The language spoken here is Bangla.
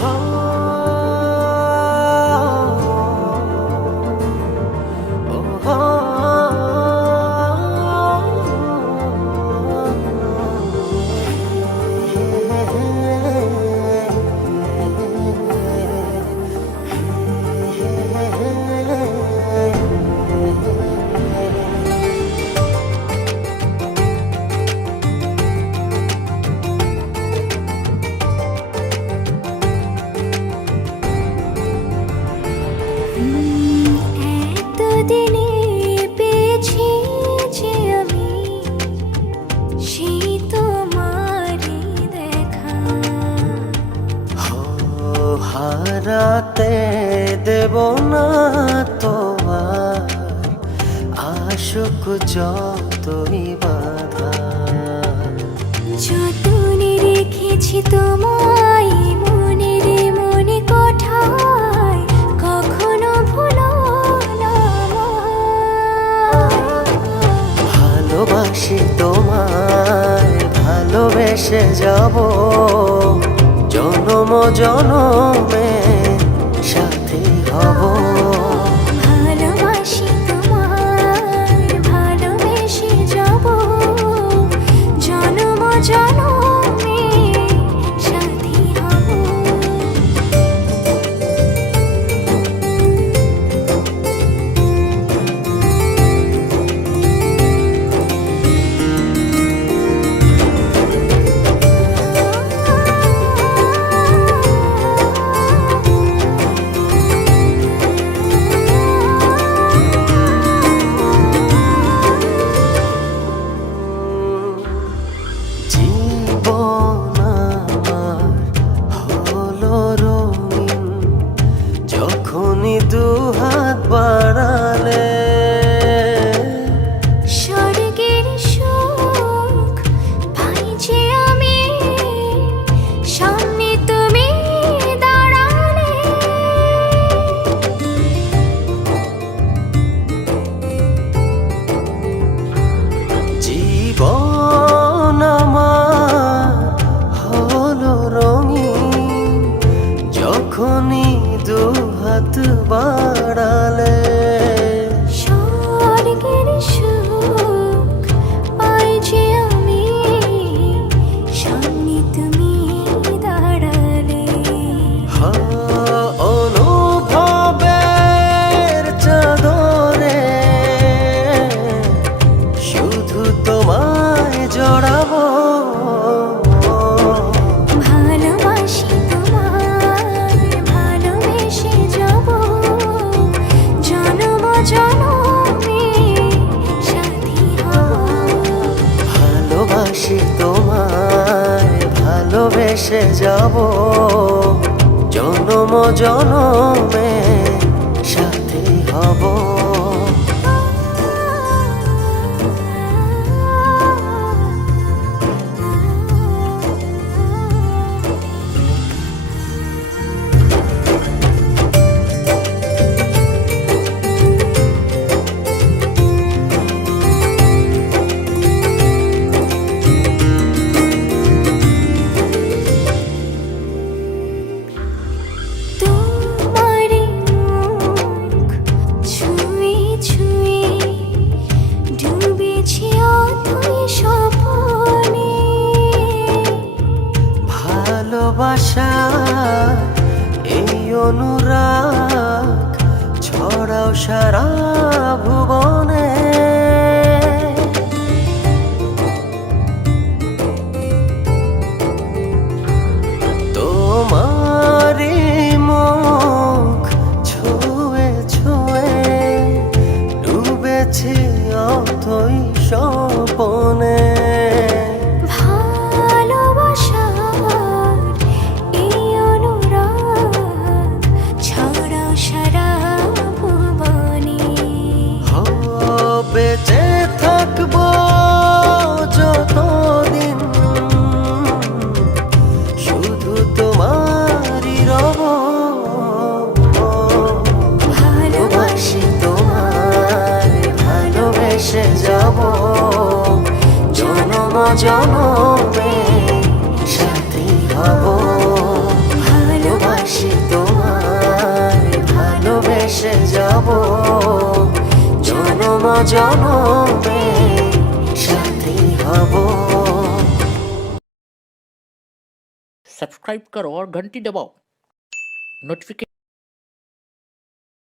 home. হাতে দেব না তোমার আশুক যতই বাধা। যতনে রেখেছি তোমায় ভালোবেসে যাব। জনম জনমে love. Oh. പാടാ মিশে যাব। জনম জনমে সাথে হব। আশা এই অনুরাগ ছড়াও সারা ভুবনে। জনমে সাথী হব। ভালোবাসি তোমার ভালোবেসে যাব। জনম জনমে সাথী হব। सब्सक्राइब करो और घंटी दबाओ नोटिफिकेशन